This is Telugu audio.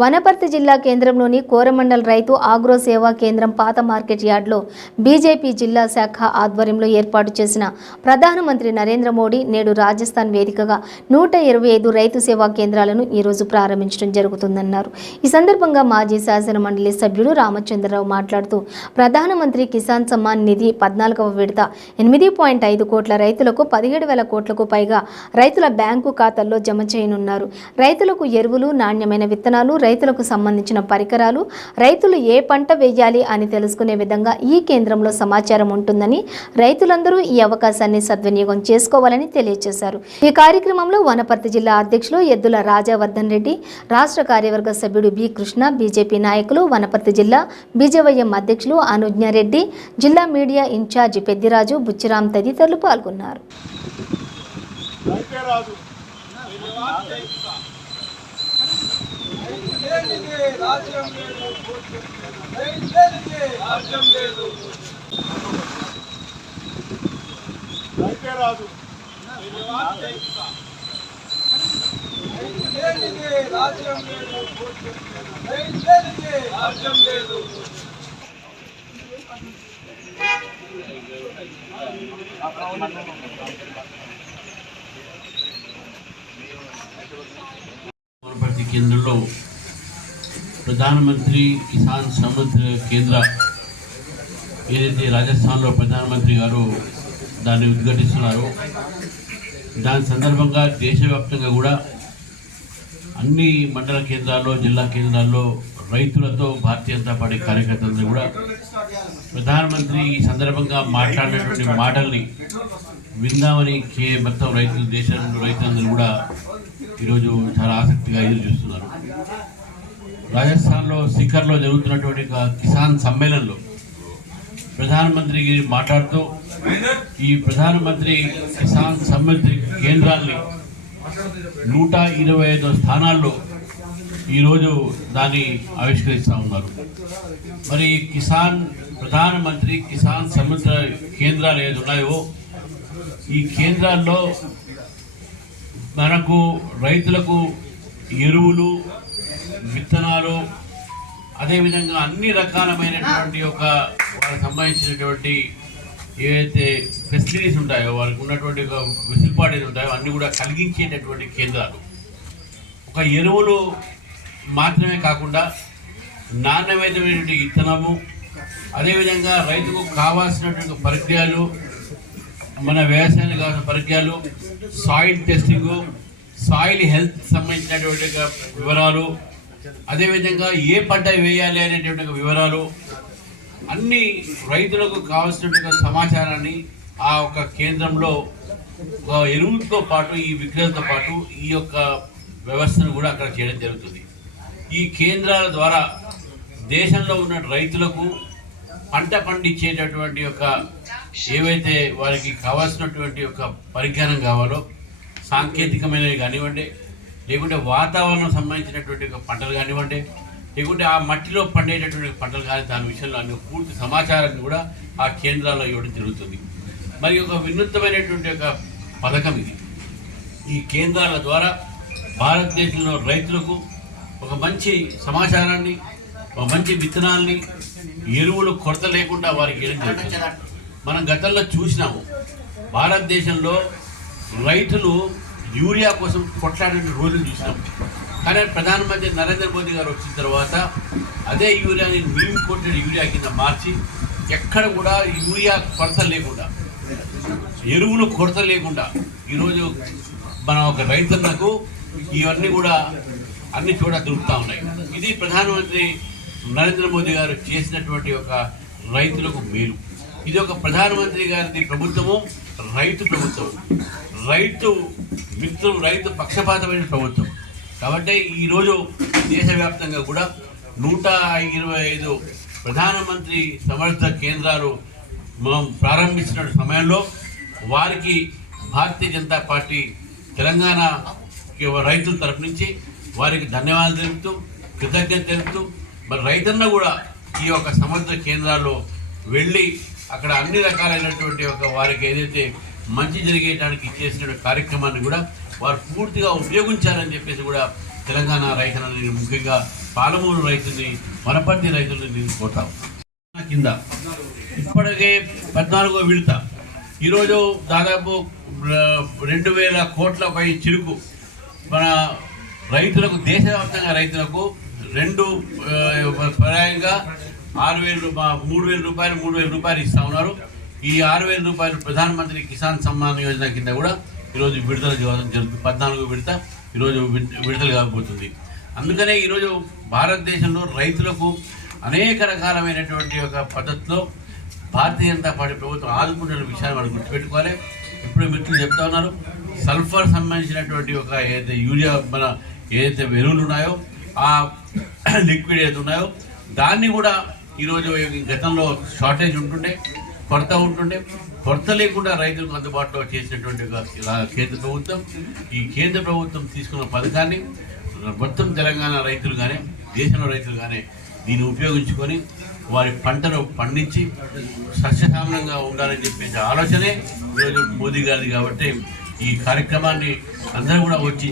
వనపర్తి జిల్లా కేంద్రంలోని కోరమండల్ రైతు ఆగ్రో సేవా కేంద్రం పాత మార్కెట్ యార్డ్లో బీజేపీ జిల్లా శాఖ ఆధ్వర్యంలో ఏర్పాటు చేసిన ప్రధానమంత్రి నరేంద్ర మోడీ నేడు రాజస్థాన్ వేదికగా 125 రైతు సేవా కేంద్రాలను ఈరోజు ప్రారంభించడం జరుగుతుందన్నారు. ఈ సందర్భంగా మాజీ శాసన మండలి సభ్యుడు రామచంద్రరావు మాట్లాడుతూ ప్రధానమంత్రి కిసాన్ సమ్మాన్ నిధి 14వ విడత 8.5 కోట్ల రైతులకు 17,000 కోట్లకు పైగా రైతుల బ్యాంకు ఖాతాల్లో జమ చేయనున్నారు. రైతులకు ఎరువులు, నాణ్యమైన విత్తనాలు, రైతులకు సంబంధించిన పరికరాలు, రైతులు ఏ పంట వేయాలి అని తెలుసుకునే విధంగా ఈ కేంద్రంలో సమాచారం ఉంటుందని, రైతులందరూ ఈ అవకాశాన్ని సద్వినియోగం చేసుకోవాలని తెలియజేశారు. ఈ కార్యక్రమంలో వనపర్తి జిల్లా అధ్యక్షులు ఎద్దుల రాజవర్ధన్ రెడ్డి, రాష్ట్ర కార్యవర్గ సభ్యుడు బి కృష్ణ, బీజేపీ నాయకులు, వనపర్తి జిల్లా బీజేవైఎం అధ్యక్షులు అనుజ్ఞారెడ్డి, జిల్లా మీడియా ఇన్ఛార్జి పెద్దిరాజు, బుచ్చిరాం తదితరులు పాల్గొన్నారు. వనపర్తి కేంద్రంలో ప్రధానమంత్రి కిసాన్ సమ్మాన్ కేంద్ర ఏదైతే రాజస్థాన్లో ప్రధానమంత్రి గారు దాన్ని ఉద్ఘాటిస్తున్నారో దాని సందర్భంగా దేశవ్యాప్తంగా కూడా అన్ని మండల కేంద్రాల్లో, జిల్లా కేంద్రాల్లో రైతులతో భారతీయ జనతా పార్టీ కార్యకర్తలందరూ కూడా ప్రధానమంత్రి ఈ సందర్భంగా మాట్లాడినటువంటి మాటల్ని విందామని మొత్తం రైతులు, దేశంలో రైతులందరూ కూడా ఈరోజు చాలా ఆసక్తిగా ఎదురు చూస్తున్నారు. రాజస్థాన్లో శిఖర్లో జరుగుతున్నటువంటి కిసాన్ సమ్మేళనంలో ప్రధానమంత్రి మాట్లాడుతూ ఈ ప్రధానమంత్రి కిసాన్ సమ్మాన్ కేంద్రాల్ని 125 స్థానాల్లో ఈరోజు దాన్ని ఆవిష్కరిస్తూ ఉన్నారు. మరి ప్రధానమంత్రి కిసాన్ సమ్మాన్ కేంద్రాలు ఏది ఉన్నాయో ఈ కేంద్రాల్లో మనకు రైతులకు ఎరువులు, విత్తనాలు, అదేవిధంగా అన్ని రకాలమైనటువంటి వాళ్ళకి సంబంధించినటువంటి ఏవైతే ఫెసిలిటీస్ ఉంటాయో, వాళ్ళకి ఉన్నటువంటి వెసులుబాటు ఉంటాయో అన్నీ కూడా కలిగించేటటువంటి కేంద్రాలు. ఒక ఎరువులు మాత్రమే కాకుండా నాణ్యమైనటువంటి విత్తనము, అదేవిధంగా రైతుకు కావాల్సినటువంటి పరికరాలు, మన వ్యవసాయానికి కావాల్సిన పరికరాలు, సాయిల్ టెస్టింగు, సాయిల్ హెల్త్ సంబంధించినటువంటి వివరాలు, అదేవిధంగా ఏ పంట వేయాలి అనేటువంటి వివరాలు, అన్ని రైతులకు కావాల్సినటువంటి సమాచారాన్ని ఆ ఒక కేంద్రంలో ఎరువులతో పాటు, ఈ విక్రయాలతో పాటు ఈ యొక్క వ్యవస్థను కూడా అక్కడ చేయడం జరుగుతుంది. ఈ కేంద్రాల ద్వారా దేశంలో ఉన్న రైతులకు పంట పండించేటటువంటి ఏవైతే వారికి కావాల్సినటువంటి పరిజ్ఞానం కావాలో, సాంకేతికమైనవి కానివ్వండి, లేకుంటే వాతావరణం సంబంధించినటువంటి పంటలు కానివ్వండి, లేకుంటే ఆ మట్టిలో పండేటటువంటి పంటలు కానీ, దాని విషయంలో అన్ని పూర్తి సమాచారాన్ని కూడా ఆ కేంద్రాల్లో ఇవ్వడం జరుగుతుంది. మరి ఒక వినూత్నమైనటువంటి పథకం ఇది. ఈ కేంద్రాల ద్వారా భారతదేశంలో రైతులకు ఒక మంచి సమాచారాన్ని, ఒక మంచి విత్తనాల్ని, ఎరువులు కొరత లేకుండా వారికి ఇవ్వడం జరుగుతుంది. మనం గతంలో చూసినాము, భారతదేశంలో రైతులు యూరియా కోసం కొట్లాడిన రోజులు చూసినాము. కానీ ప్రధానమంత్రి నరేంద్ర మోదీ గారు వచ్చిన తర్వాత అదే యూరియాని నీమ్ కోటెడ్ యూరియా కింద మార్చి ఎక్కడ కూడా యూరియా కొరత లేకుండా, ఎరువులు కొరత లేకుండా ఈరోజు మన ఒక రైతన్నకు ఇవన్నీ కూడా అన్ని చోట దొరుకుతూ ఉన్నాయి. ఇది ప్రధానమంత్రి నరేంద్ర మోదీ గారు చేసినటువంటి రైతులకు మేలు. ఇది ఒక ప్రధానమంత్రి గారి ప్రభుత్వము, రైతు ప్రభుత్వం, రైతు మిత్రులు, రైతు పక్షపాతమైన ప్రభుత్వం. కాబట్టి ఈరోజు దేశవ్యాప్తంగా కూడా 125 ప్రధానమంత్రి సమర్థ కేంద్రాలు మనం ప్రారంభించిన సమయంలో వారికి భారతీయ జనతా పార్టీ తెలంగాణ రైతుల తరపు నుంచి వారికి ధన్యవాదాలు తెలుపుతూ, కృతజ్ఞత తెలుపుతూ, మరి రైతన్న కూడా ఈ సమర్థ కేంద్రాల్లో వెళ్ళి అక్కడ అన్ని రకాలైనటువంటి వారికి ఏదైతే మంచి జరిగేయడానికి చేసిన కార్యక్రమాన్ని కూడా వారు పూర్తిగా ఉపయోగించాలని చెప్పేసి కూడా తెలంగాణ రైతులను ముఖ్యంగా పాలమూరు రైతుల్ని, వనపర్తి రైతుల్ని నేను కోరుతాం. కింద ఇప్పటికే 14వ విడత ఈరోజు దాదాపు 2000 కోట్లపై చిరుకు మన రైతులకు, దేశవ్యాప్తంగా రైతులకు పర్యాయంగా 3,000 రూపాయలు ఇస్తా ఉన్నారు. ఈ 6,000 రూపాయలు ప్రధానమంత్రి కిసాన్ సమ్మాన్ యోజన కింద కూడా ఈరోజు విడుదల చేయడం జరుగుతుంది. 14వ విడత ఈరోజు విడుదల కాబోతుంది. అందుకనే ఈరోజు భారతదేశంలో రైతులకు అనేక రకాలమైనటువంటి ఒక పద్ధతిలో భారతీయ జనతా పార్టీ ప్రభుత్వం ఆదుకుంటున్న విషయాన్ని మనం గుర్తుపెట్టుకోవాలి. ఇప్పుడు మిత్రులు చెప్తా ఉన్నారు, సల్ఫర్ సంబంధించినటువంటి ఒక ఏదైతే యూరియా మన ఏదైతే ఎరువులు ఉన్నాయో ఆ లిక్విడ్ ఏదైతే ఉన్నాయో దాన్ని కూడా ఈరోజు గతంలో షార్టేజ్ ఉంటుండే, కొరత లేకుండా రైతులకు అందుబాటులో చేసినటువంటి కేంద్ర ప్రభుత్వం, ఈ కేంద్ర ప్రభుత్వం తీసుకున్న పథకాన్ని మొత్తం తెలంగాణ రైతులు కానీ దేశంలో రైతులు కానీ దీన్ని ఉపయోగించుకొని వారి పంటను పండించి సస్యశ్యామలంగా ఉండాలని చెప్పేసి ఆలోచనే ఈరోజు మోదీ గారిది. కాబట్టి ఈ కార్యక్రమాన్ని అందరూ కూడా వచ్చి